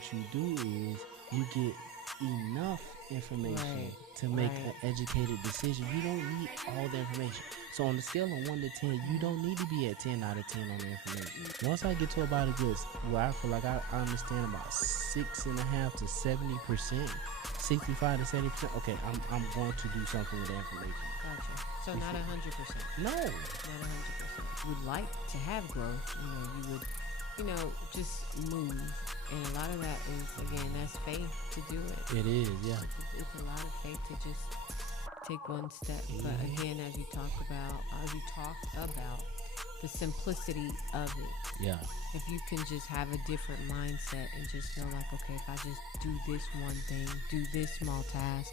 what you do is you get enough information to make an educated decision. You don't need all the information. So on the scale of 1 to 10, you don't need to be at 10 out of 10 on the information. Once I get to about a good, well, I feel like I understand about 6.5 to 70%, 65 to 70%. Okay, I'm going to do something with the information. Gotcha. So not 100%. No, not 100%. Would like to have growth. You would, just move, and a lot of that is, again, that's faith to do it. it is, yeah. It's a lot of faith to just take one step. But again, as you talked about the simplicity of it. Yeah. If you can just have a different mindset and just know, like, okay, if I just do this one thing, do this small task,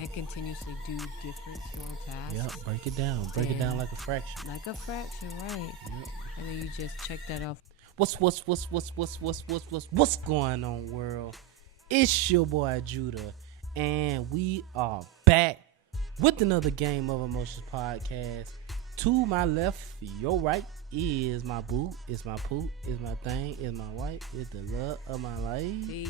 and continuously do different small tasks. Yeah, break it down. Break it down like a fraction. Like a fraction, right. Yep. And then you just check that off. What's going on, world? It's your boy Judah, and we are back with another Game of Emotions podcast. To my left, your right is my boo, it's my poop, it's my thing, it's my wife, it's the love of my life. Hey,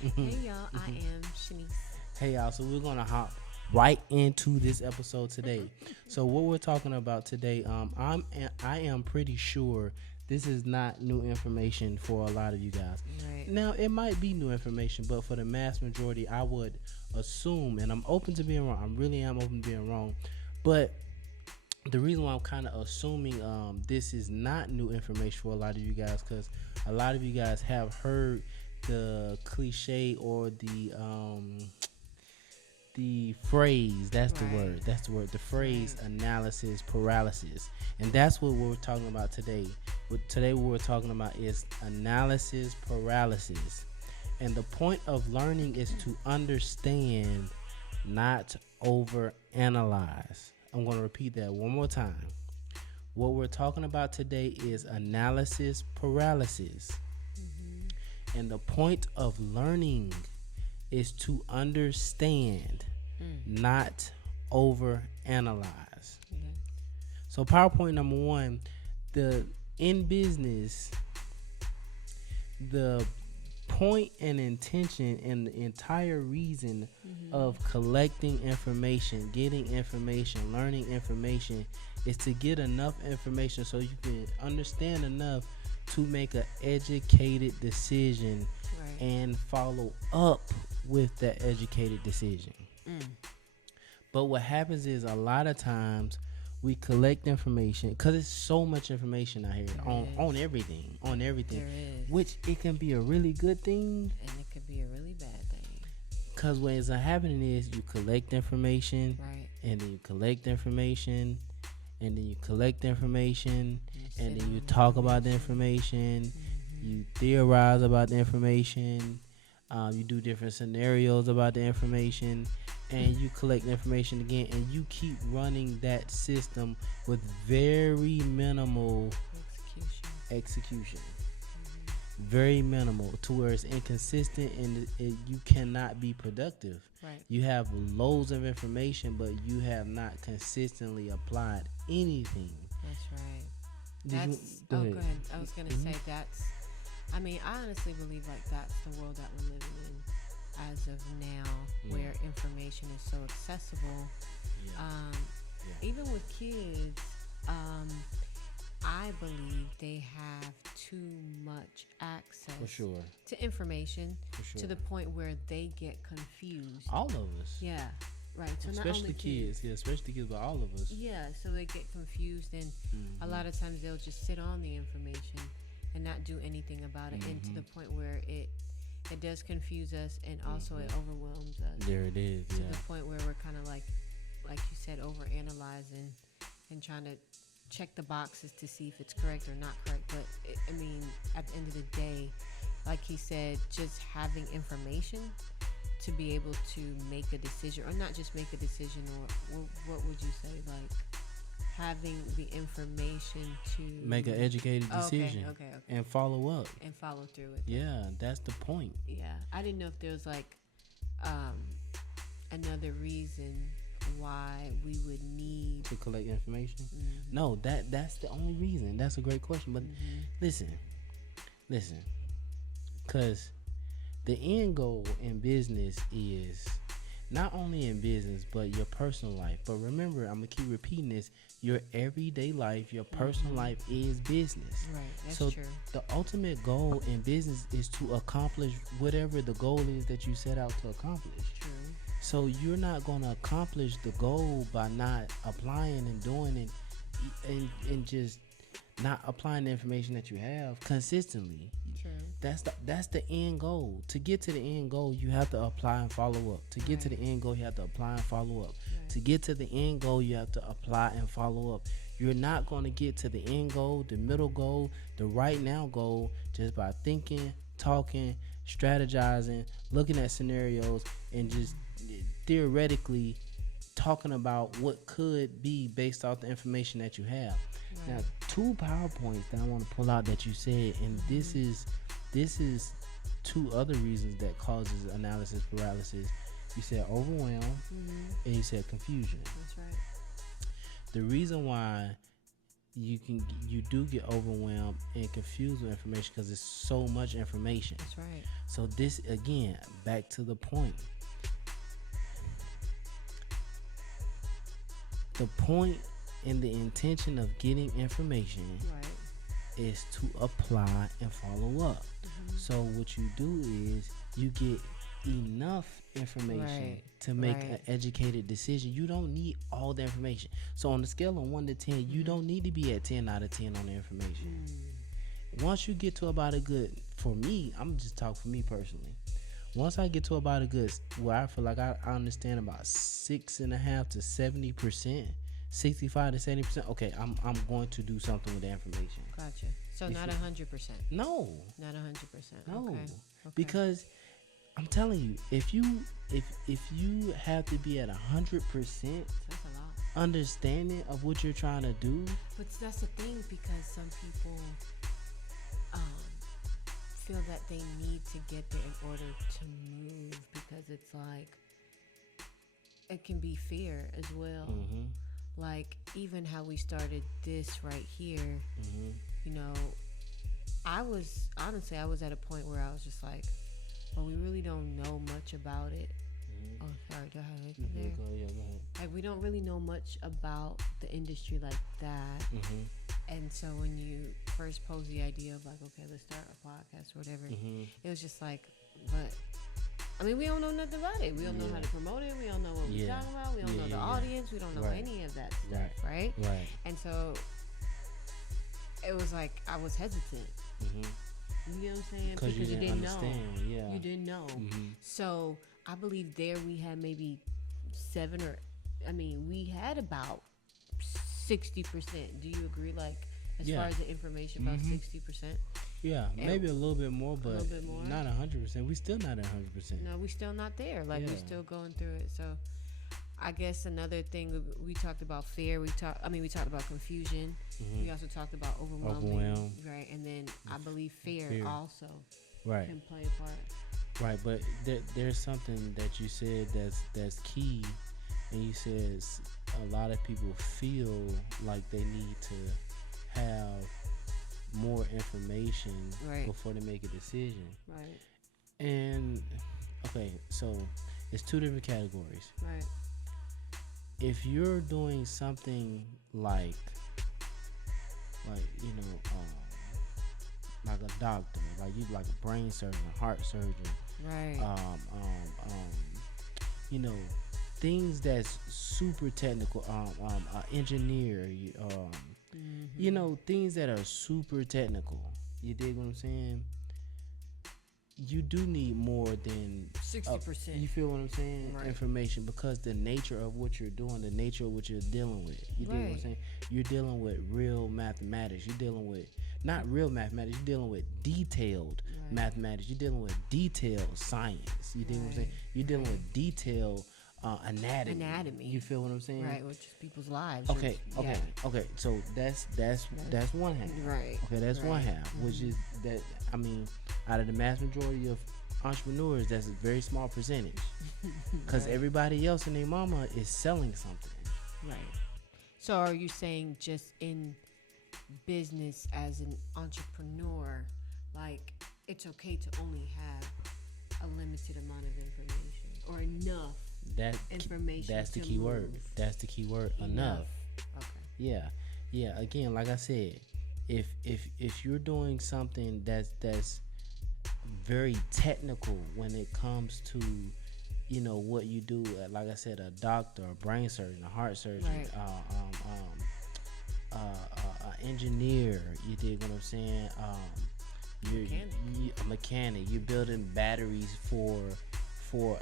hey y'all, I am Shanice. Hey y'all, so we're gonna hop right into this episode today. So what we're talking about today, I am pretty sure this is not new information for a lot of you guys. Right. Now, it might be new information, but for the mass majority, I would assume, and I'm open to being wrong. I really am open to being wrong. But the reason why I'm kind of assuming this is not new information for a lot of you guys, because a lot of you guys have heard the cliche or the phrase, that's the word, the phrase analysis paralysis. And that's what we're talking about today. Today what we're talking about is analysis paralysis. And the point of learning is to understand, not overanalyze. I'm going to repeat that one more time. What we're talking about today is analysis paralysis. And the point of learning is to understand, not overanalyze. So PowerPoint number 1, in business, the point and intention and the entire reason of collecting information, getting information, learning information is to get enough information so you can understand enough to make an educated decision and follow up with that educated decision. But what happens is a lot of times we collect information because there's so much information out here on everything, which it can be a really good thing and it could be a really bad thing. Because what is happening is you collect information, and then you collect information, and then you collect information, and then you talk about the information, you theorize about the information, you do different scenarios about the information, and you collect information again, and you keep running that system with very minimal execution. Very minimal, to where it's inconsistent and you cannot be productive. You have loads of information, but you have not consistently applied anything. That's right. Go ahead. I was going to say I honestly believe that's the world that we're living in as of now, where information is so accessible. Even with kids, I believe they have too much access to information to the point where they get confused. All of us. Yeah, right. So especially not only kids. Yeah, especially kids, but all of us. Yeah, so they get confused, and a lot of times they'll just sit on the information and not do anything about it, and to the point where it does confuse us, and also it overwhelms us. There it is. To the point where we're kind of like you said, overanalyzing and trying to check the boxes to see if it's correct or not correct. But at the end of the day, like he said, just having information to be able to make a decision, or not just make a decision, or what would you say, like having the information to make an educated decision, and follow up and follow through with it. That's the point. I didn't know if there was like another reason why we would need to collect information. No, that's the only reason. That's a great question. But listen, because the end goal in business is not only in business but your personal life. But remember, I'm gonna keep repeating this: your everyday life, your personal life is business. Right, that's So true. the ultimate goal in business is to accomplish whatever the goal is that you set out to accomplish. True. So you're not gonna accomplish the goal by not applying and doing it, and just not applying the information that you have consistently. True. That's the end goal. To get to the end goal, you have to apply and follow up. To get to the end goal, you have to apply and follow up. Right. To get to the end goal, you have to apply and follow up. You're not going to get to the end goal, the middle goal, the right now goal just by thinking, talking, strategizing, looking at scenarios, and just theoretically talking about what could be based off the information that you have. Right. Now, 2 PowerPoints that I want to pull out that you said, and this is 2 other reasons that causes analysis paralysis. You said overwhelm, and you said confusion. That's right. The reason why you do get overwhelmed and confused with information because it's so much information. That's right. So this again, back to the point. The point and the intention of getting information Right. is to apply and follow up. So what you do is you get enough information Right. to make Right. an educated decision. You don't need all the information. So on the scale of 1 to 10, you don't need to be at 10 out of 10 on the information. Once you get to about a good, for me, I'm just talking for me personally. Once I get to about a good, where I feel like I understand about 6.5 to 70%, 65 to 70%. Okay, I'm going to do something with the information. Gotcha. So You not see- 100%. No, Not 100%. no, Okay. because I'm telling you, if you have to be at 100% That's a lot. understanding of what you're trying to do, But that's the thing, because some people feel that they need to get there in order to move, because it's like it can be fear as well. Like even how we started this right here, you know, I was at a point where I was just like, well, we really don't know much about it. Oh, sorry, do I have anything there? Go ahead. Like we don't really know much about the industry like that. And so when you first posed the idea of like, okay, let's start a podcast or whatever, it was just like, but I mean, we don't know nothing about it. We don't know how to promote it. We don't know what we're talking about. We don't know the audience. We don't know any of that stuff, right? Right. And so it was like I was hesitant. You know what I'm saying? Because you didn't understand. Yeah. You didn't know. So I believe there we had maybe we had about 60%. Do you agree? Like as far as the information, about 60%. Yeah, maybe a little bit more, but little bit more. not 100%. We still not at 100%. No, we still not there. Like we're still going through it. So I guess another thing, we talked about fear. We talked about confusion. We also talked about overwhelming. Right, and then I believe fear also can play a part. Right, but there's something that you said that's key, and you said a lot of people feel like they need to have more information before they make a decision. Right. And okay, so it's 2 different categories. Right. If you're doing something like like a doctor, like a brain surgeon, heart surgeon, Right. Things that's super technical, engineer, things that are super technical. You dig what I'm saying? You do need more than 60%. You feel what I'm saying? Right. Information, because the nature of what you're doing, the nature of what you're dealing with. You dig what I'm saying? You're dealing with real mathematics. You're dealing with not real mathematics. You're dealing with detailed mathematics. You're dealing with detailed science. You dig what I'm saying? You're dealing with detailed anatomy. You feel what I'm saying? Right, which is people's lives. Okay. So that's one half. Right. Okay, that's one half, which is that. I mean, out of the mass majority of entrepreneurs, that's a very small percentage, because everybody else and their mama is selling something. Right. So are you saying just in business as an entrepreneur, like it's okay to only have limited amount of information or enough That information. that's the to key move. word. That's the key word. Enough. Okay. Yeah, yeah. Again, like I said, if you're doing something that's very technical when it comes to what you do, like I said, a doctor, a brain surgeon, a heart surgeon, Right. engineer. You dig what I'm saying? Mechanic. A mechanic. You're building batteries for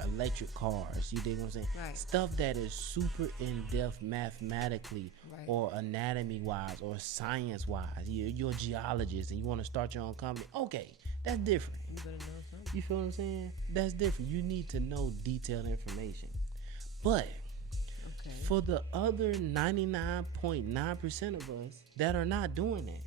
electric cars. You dig what I'm saying? Right. Stuff that is super in depth mathematically, Right. or anatomy wise, or science wise. You're a geologist and you want to start your own company. Okay, that's different. You better know something. You feel what I'm saying? That's different. You need to know detailed information. But Okay. for the other 99.9% of us that are not doing that,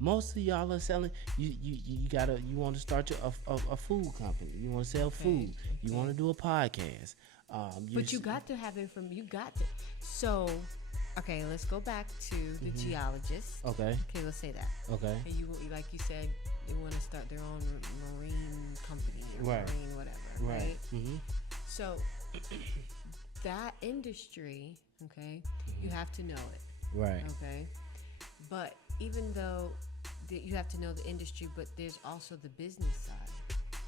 most of y'all are selling. You want to start a food company. You want to sell food. You want to do a podcast. But you got to have information. You got to. So, okay, let's go back to the geologist. Okay. Okay, let's say that. Okay. And you, like you said, they want to start their own marine company or Right. marine whatever, right? So that industry, okay, you have to know it, Right. okay. But even though you have to know the industry, but there's also the business side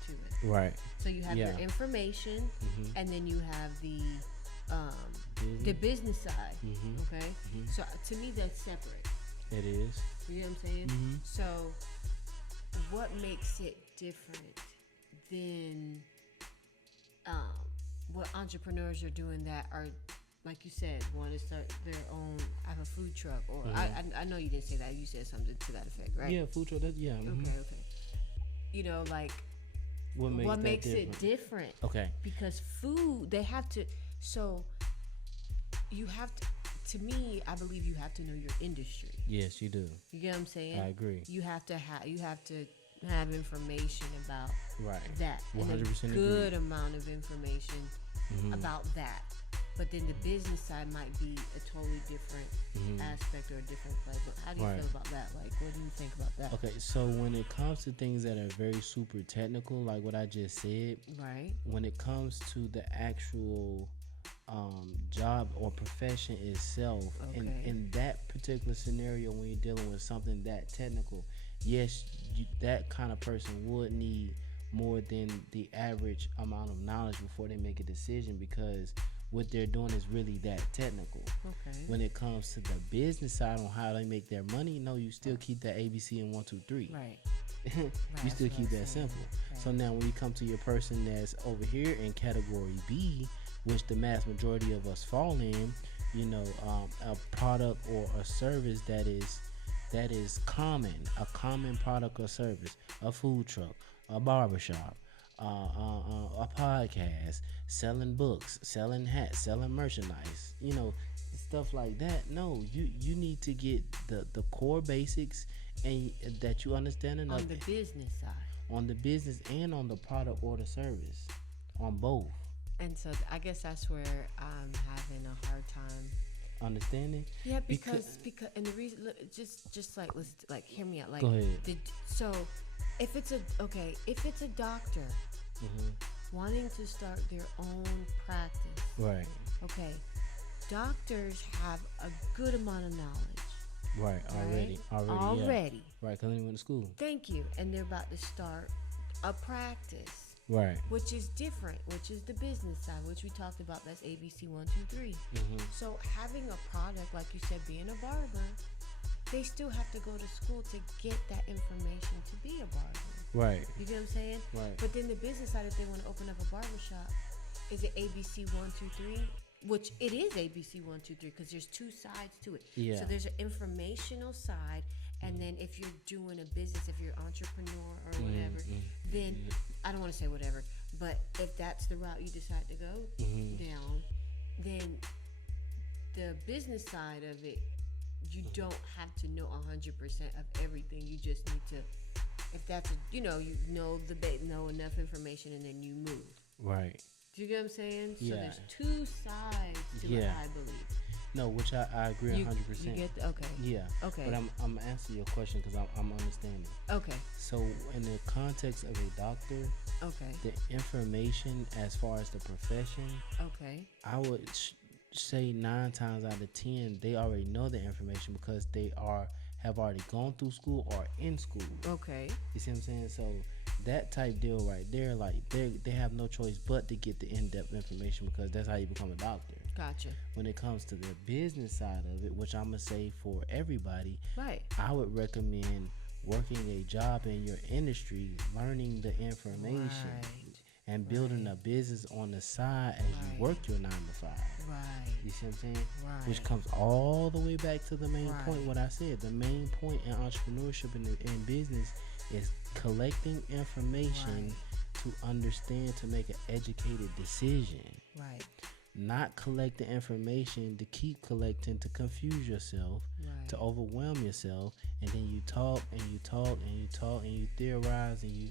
to it. Right. So you have your information, and then you have the business side. Okay. So to me, that's separate. It is. You know what I'm saying? So what makes it different than what entrepreneurs are doing that are, like you said, want to start their own, have a food truck, or I know you didn't say that. You said something to that effect, right? Yeah, food truck. Yeah. Okay. You know, like what makes it different? Okay. Because food, they have to. So you have to. To me, I believe you have to know your industry. Yes, you do. You get what I'm saying? I agree. You have to have. You have to have information about that. 100% and a good amount of information about that. But then the business side might be a totally different aspect or a different play. But how do you feel about that? Like, what do you think about that? Okay, so when it comes to things that are very super technical, like what I just said, right? When it comes to the actual job or profession itself, in that particular scenario, when you're dealing with something that technical, yes, that kind of person would need more than the average amount of knowledge before they make a decision, because what they're doing is really that technical. Okay. When it comes to the business side on how they make their money, no, you still keep that ABC and 1, 2, 3. Right. You still keep that simple. Right. So now when you come to your person that's over here in category B, which the mass majority of us fall in, a product or a service that is common, a common product or service, a food truck, a barbershop, a podcast, selling books, selling hats, selling merchandise, stuff like that. No, you need to get the core basics, and that you understand enough on the business side, on the business and on the product or the service, on both. And so I guess that's where I'm having a hard time Understanding? Yeah, because and the reason, look, just like, let's hear me out. Like, go ahead. So if it's a doctor wanting to start their own practice, right? Okay, doctors have a good amount of knowledge, right? Already, yeah. Right, because they went to school. Thank you, and they're about to start a practice. Right. Which is different, which is the business side, which we talked about. That's ABC 1, 2, 3. So having a product, like you said, being a barber, they still have to go to school to get that information to be a barber. Right. You get what I'm saying? Right. But then the business side, if they want to open up a barber shop, is it ABC 1, 2, 3? Which it is ABC 1, 2, 3 because there's two sides to it. Yeah. So there's an informational side, and then if you're doing a business, if you're an entrepreneur or whatever, then I don't want to say whatever, but if that's the route you decide to go down, then the business side of it, you don't have to know 100% of everything. You just need to, if that's you know enough information, and then you move. Right. Do you get what I'm saying? Yeah. So there's two sides to it, I believe. No, which I agree You 100%. get the, okay. Yeah, Okay. but I'm answering your question because I'm understanding. Okay. So in the context of a doctor, Okay. the information as far as the profession, Okay. I would say 9 times out of 10 they already know the information because they have already gone through school or in school. Okay. You see what I'm saying? So that type deal right there, like they have no choice but to get the in-depth information because that's how you become a doctor. Gotcha. When it comes to the business side of it, which I'm gonna say for everybody, Right. I would recommend working a job in your industry, learning the information, Right. and building Right. a business on the side as Right. you work your 9 to 5. Right. You see what I'm saying? Right. Which comes all the way back to the main Right. point. What I said, the main point in entrepreneurship and in business is collecting information to understand to make an educated decision. Right. Not collect the information to keep collecting to confuse yourself, Right. to overwhelm yourself, and then you talk and you talk and you talk and you theorize and you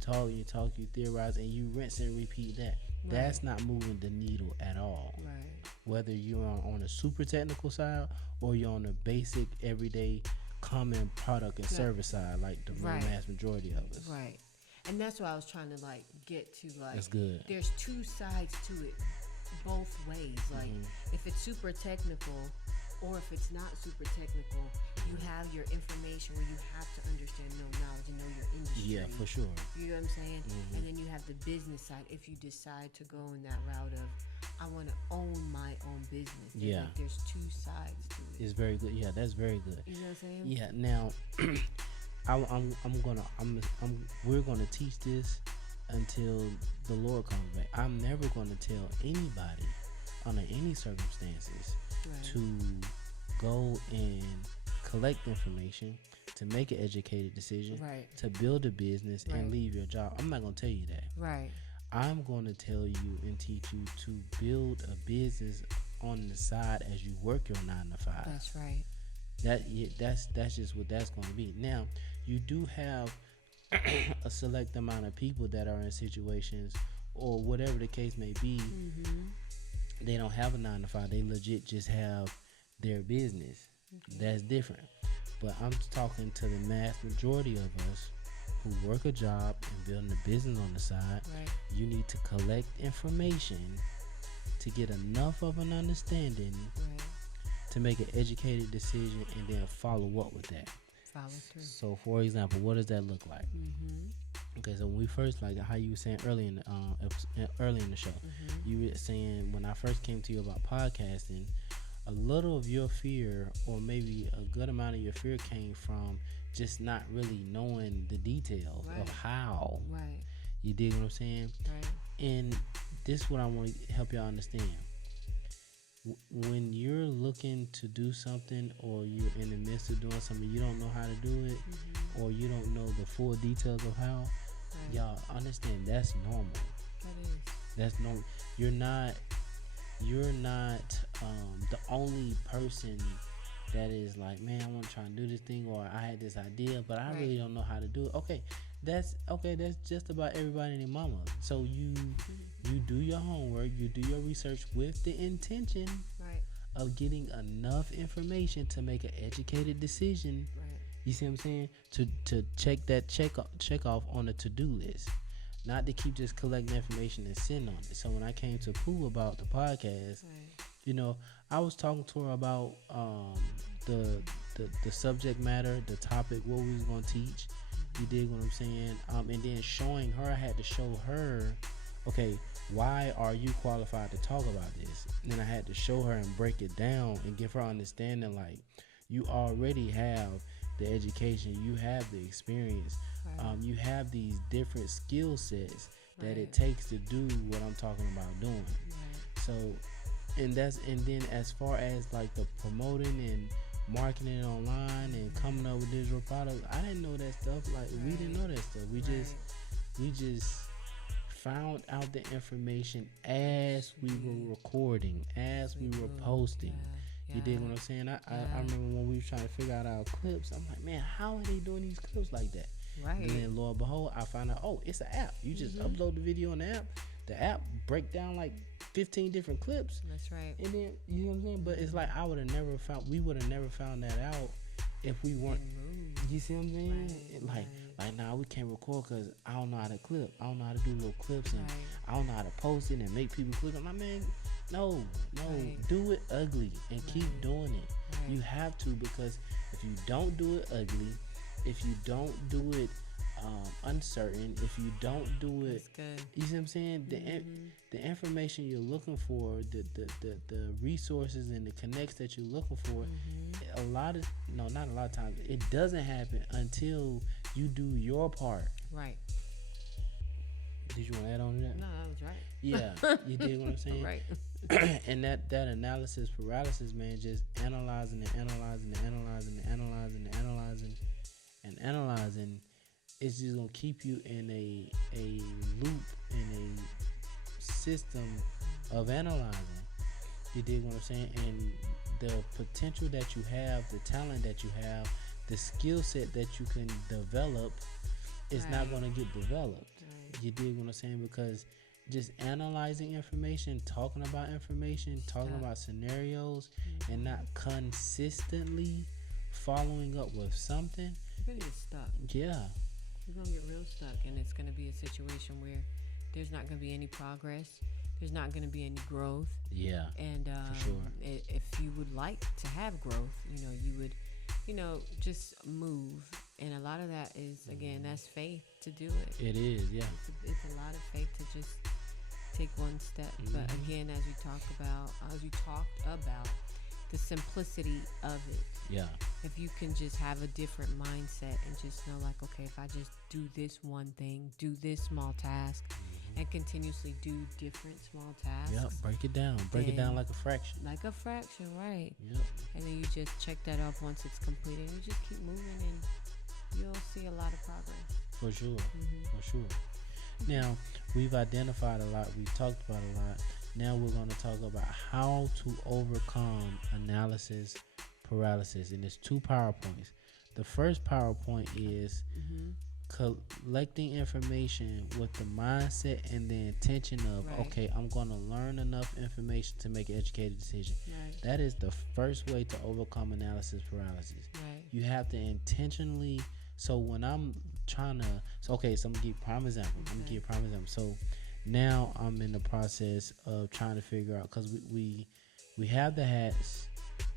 talk and you talk, you theorize and you rinse and repeat that. Right. That's not moving the needle at all. Right. Whether you're on a super technical side or you're on a basic, everyday, common product and service side, like the Right. mass majority of us. Right. And that's what I was trying to like get to. Like, That's good. there's two sides to it, both ways. Like, if it's super technical, or if it's not super technical, you have your information where you have to understand, know knowledge, and know your industry. Yeah, for sure. You know what I'm saying? And then you have the business side. If you decide to go in that route of, I want to own my own business. Yeah. Like, there's two sides to it. It's very good. Yeah, that's very good. You know what I'm saying? Yeah. Now, we're gonna teach this until the Lord comes back. I'm never gonna tell anybody under any circumstances Right. to go and collect information to make an educated decision, Right. to build a business Right. and leave your job. I'm not gonna tell you that. Right. I'm gonna tell you and teach you to build a business on the side as you work your 9 to 5. That's right. That's just what that's going to be. Now, you do have a select amount of people that are in situations or whatever the case may be. They don't have a 9 to 5. They legit just have their business. That's different. But I'm talking to the mass majority of us who work a job and building a business on the side. Right. You need to collect information to get enough of an understanding Right. to make an educated decision and then follow up with that. Follow through. So, for example, what does that look like? Okay, so when we first, like how you were saying early in the early in the show, you were saying when I first came to you about podcasting, a little of your fear, or maybe a good amount of your fear, came from just not really knowing the details of how. Right. You dig what I'm saying? Right. And this is what I want to help y'all understand. When you're looking to do something or you're in the midst of doing something, you don't know how to do it, or you don't know the full details of how, y'all understand that's normal. That is. That's normal. You're not the only person that is like, man, I want to try and do this thing, or I had this idea, but I really don't know how to do it. Okay, that's just about everybody and their mama. So you do your homework, you do your research with the intention of getting enough information to make an educated decision. Right. You see what I'm saying? To check off on the to-do list. Not to keep just collecting information and sitting on it. So when I came to Pooh about the podcast, you know, I was talking to her about the subject matter, the topic, what we was gonna teach. You dig what I'm saying? And then showing her, I had to show her, okay, why are you qualified to talk about this? And then I had to show her and break it down and give her understanding, like, you already have the education, you have the experience, you have these different skill sets that it takes to do what I'm talking about doing. So, and then as far as like the promoting and marketing it online and coming up with digital products, I didn't know that stuff. Like we didn't know that stuff. We just found out the information as we were recording, as we were posting. You dig what I'm saying? I remember when we were trying to figure out our clips, I'm like, man, how are they doing these clips like that? Right. And then lo and behold, I found out, oh, it's an app. You just upload the video on the app. The app break down like 15 different clips. That's right. And then, you know what I'm saying? But it's like we would have never found that out if we weren't. You see what I'm saying? Like now we can't record because I don't know how to clip. I don't know how to do little clips, and I don't know how to post it and make people click on. Man, no, do it ugly and keep doing it. You have to, because if you don't do it ugly, if you don't do it uncertain, if you don't do it, you see what I'm saying? The information you're looking for, the resources and the connects that you're looking for, not a lot of times, it doesn't happen until you do your part. Right. Did you want to add on to that? No, that was right. Yeah, you did what I'm saying? Right. And that analysis paralysis, man, just analyzing, it's just gonna keep you in a loop, in a system of analyzing. You dig what I'm saying? And the potential that you have, the talent that you have, the skill set that you can develop is not gonna get developed. You dig what I'm saying? Because just analyzing information, talking about information, talking about scenarios, and not consistently following up with something, you're gonna get stuck. Yeah. You're going to get real stuck, and it's going to be a situation where there's not going to be any progress. There's not going to be any growth. Yeah, and for sure. If you would like to have growth, you would, just move. And a lot of that is, again, that's faith to do it. It is, yeah. It's a lot of faith to just take one step. But again, as you talked about the simplicity of it. Yeah. If you can just have a different mindset and just know, like, okay, if I just do this one thing, do this small task, and continuously do different small tasks. Yep, break it down. Break it down like a fraction. Like a fraction, right. Yep. And then you just check that off once it's completed. You just keep moving, and you'll see a lot of progress. For sure. For sure. Now, we've identified a lot. We've talked about a lot. Now we're going to talk about how to overcome analysis paralysis. And there's 2 PowerPoints. The first PowerPoint is collecting information with the mindset and the intention of, okay, I'm going to learn enough information to make an educated decision. Right. That is the first way to overcome analysis paralysis. Right. You have to intentionally. So when I'm trying to, so I'm going to give you a prime example. So now I'm in the process of trying to figure out, because we have the hats.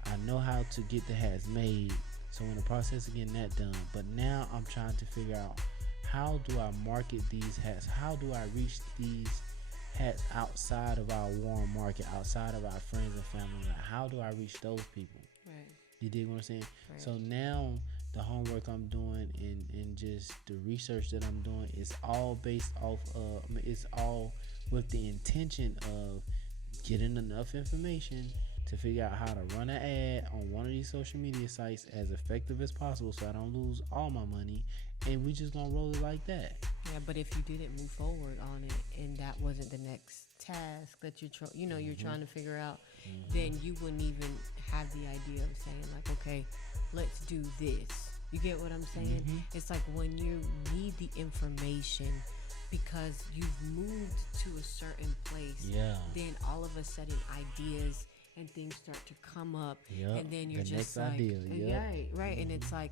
I know how to get the hats made. So in the process of getting that done, but now I'm trying to figure out, how do I market these hats? How do I reach these hats outside of our warm market, outside of our friends and family? How do I reach those people? Right. You dig what I'm saying? Right. So now the homework I'm doing and just the research that I'm doing is all based off of, it's all with the intention of getting enough information to figure out how to run an ad on one of these social media sites as effective as possible, so I don't lose all my money, and we just gonna roll it like that. Yeah, but if you didn't move forward on it and that wasn't the next task that you're trying to figure out, then you wouldn't even have the idea of saying, like, okay, let's do this. You get what I'm saying? It's like when you need the information because you've moved to a certain place, then all of a sudden ideas and things start to come up, and then you're just like, right, and it's like,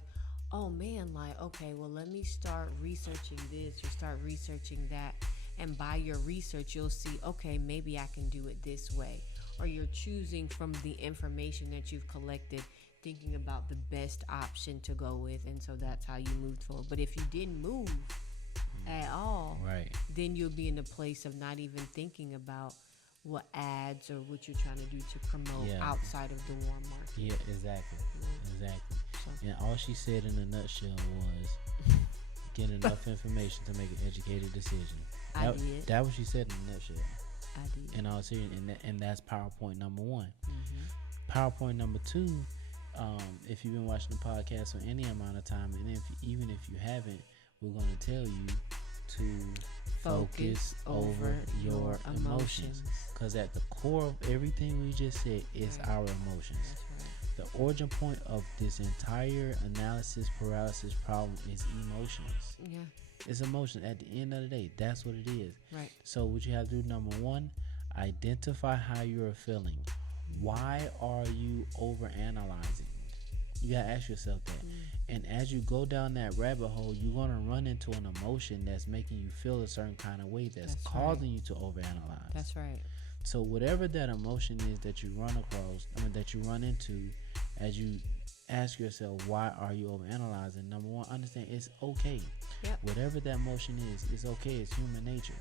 oh man, like, okay, well, let me start researching this or start researching that, and by your research, you'll see, okay, maybe I can do it this way, or you're choosing from the information that you've collected, thinking about the best option to go with, and so that's how you moved forward. But if you didn't move at all, then you'll be in a place of not even thinking about what ads or what you're trying to do to promote outside of the warm market. Yeah, exactly. So. And all she said in a nutshell was get enough information to make an educated decision. That what she said in a nutshell. I did. And I was hearing, and that's PowerPoint number 1. PowerPoint number 2. If you've been watching the podcast for any amount of time, and even if you haven't, we're going to tell you to focus over your emotions. Because at the core of everything we just said is our emotions. The origin point of this entire analysis paralysis problem is emotions. Yeah. It's emotion. At the end of the day, that's what it is. Right. So what you have to do, number 1, Identify how you're feeling. Why are you overanalyzing? You gotta ask yourself that. And as you go down that rabbit hole, you're gonna run into an emotion that's making you feel a certain kind of way that's causing you to overanalyze. That's right. So whatever that emotion is that you run across, that you run into, as you ask yourself, why are you overanalyzing? Number one, understand it's okay. Yep. Whatever that emotion is, it's okay. It's human nature.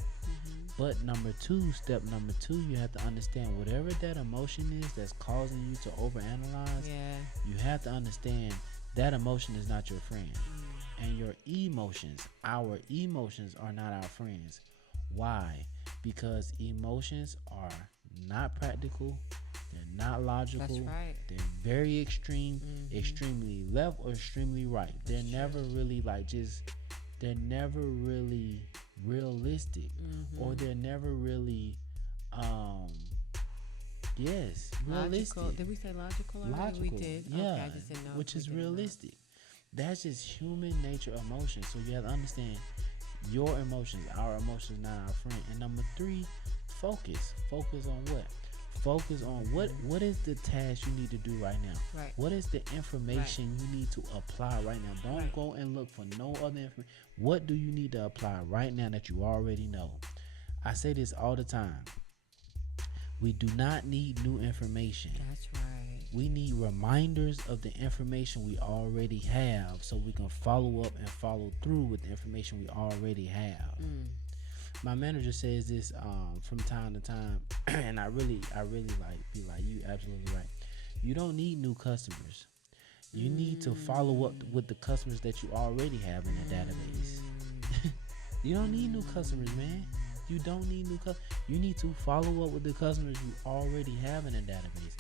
But step number two, you have to understand whatever that emotion is that's causing you to overanalyze. You have to understand that emotion is not your friend. And your emotions, our emotions, are not our friends. Why? Because emotions are not practical. They're not logical. That's right. They're very extreme, extremely left or extremely right. They're never really they're never really realistic, or they're never really realistic. Logical. Did we say logical already? Logical. We did. Yeah. Okay, I just didn't know. Which is realistic. That's just human nature emotion. So you have to understand your emotions, our emotions, not our friend. And number three, focus. Focus on what? Focus on what is the task you need to do right now. Right. What is the information you need to apply right now? Don't go and look for no other information. What do you need to apply right now that you already know? I say this all the time. We do not need new information. That's right. We need reminders of the information we already have, so we can follow up and follow through with the information we already have. My manager says this from time to time, and I really be like, you absolutely right. You don't need new customers. You need to follow up with the customers that you already have in the database. You don't need new customers, man. You don't need new customers. You need to follow up with the customers you already have in the database.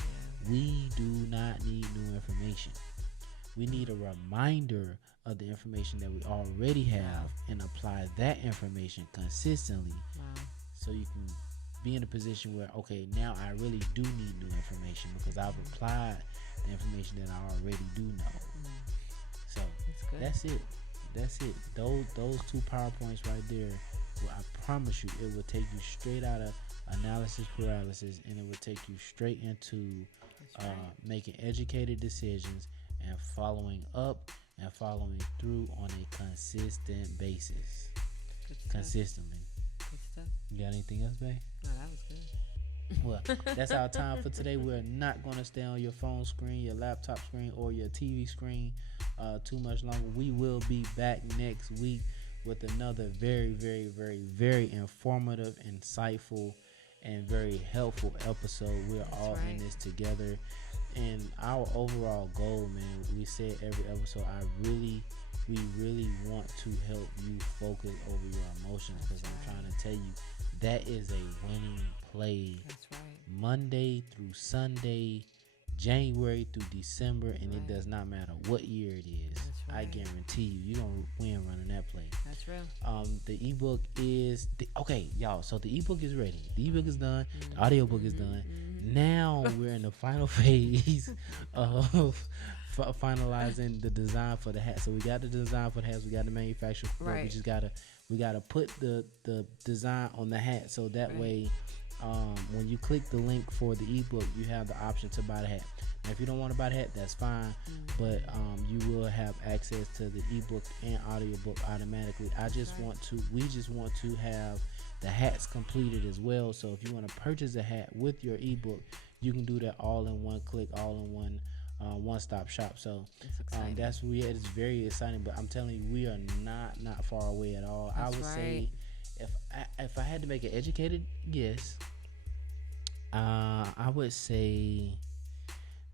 We do not need new information. We need a reminder of the information that we already have and apply that information consistently, so you can be in a position where, okay, now I really do need new information because I've applied the information that I already do know. So that's it. Those two PowerPoints right there, well, I promise you, it will take you straight out of analysis paralysis, and it will take you straight into making educated decisions and following up and following through on a consistent basis. Consistently. Good stuff. You got anything else, babe? No, that was good. Well, that's our time for today. We're not going to stay on your phone screen, your laptop screen, or your TV screen too much longer. We will be back next week with another very, very, very, very informative, insightful, and very helpful episode. We're all in this together. And our overall goal, man, we say every episode, we really want to help you focus over your emotions, because I'm trying to tell you, that is a winning play. That's right. Monday through Sunday, January through December, and it does not matter what year it is. I guarantee you're going to win running that play. That's real. The ebook is okay, y'all. So the ebook is ready. The ebook is done. The audiobook is done. Now we're in the final phase of finalizing the design for the hat. So we got the design for the hats. We got the manufacturer. We just gotta put the design on the hat, so that way, when you click the link for the ebook, you have the option to buy the hat. Now, if you don't want to buy the hat, that's fine, but you will have access to the ebook and audiobook automatically. We just want to have the hats completed as well. So if you want to purchase a hat with your ebook, you can do that all in one click, all in one-stop shop. So that's it's very exciting. But I'm telling you, we are not far away at all. I would say, if I had to make an educated guess, I would say,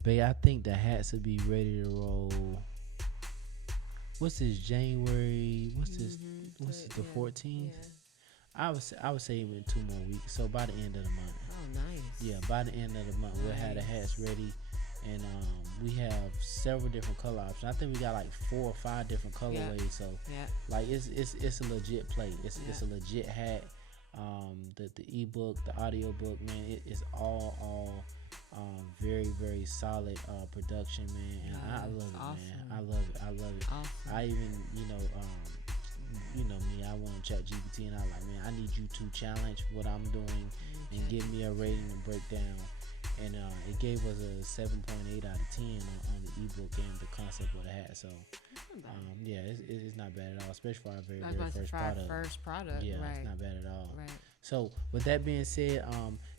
babe, I think the hats would be ready to roll. What's this, January? What's this? The 14th? Yeah. I would say even 2 more weeks. So by the end of the month. Oh, nice. Yeah, by the end of the month, we'll have the hats ready. And we have several different color options. I think we got like 4 or 5 different colorways. So like it's a legit play. It's a legit hat. The ebook, the audio book, man, it is all very, very solid production, man. And I love it, man. I love it. Awesome. I even, you know me, I went on ChatGPT and I was like, man, I need you to challenge what I'm doing and give me a rating and breakdown. And it gave us a 7.8 out of 10 on the ebook and the concept of the hat. So, yeah, it's not bad at all, especially for our very first product. Yeah, right. It's not bad at all. Right. So, with that being said,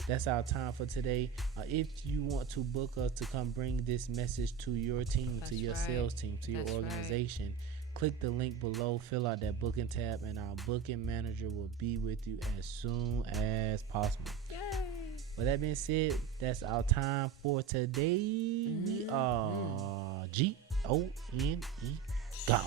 that's our time for today. If you want to book us to come bring this message to your team, to your sales team, to your organization, click the link below, fill out that booking tab, and our booking manager will be with you as soon as possible. Yay! With that being said, that's our time for today. We are GONE. Gone.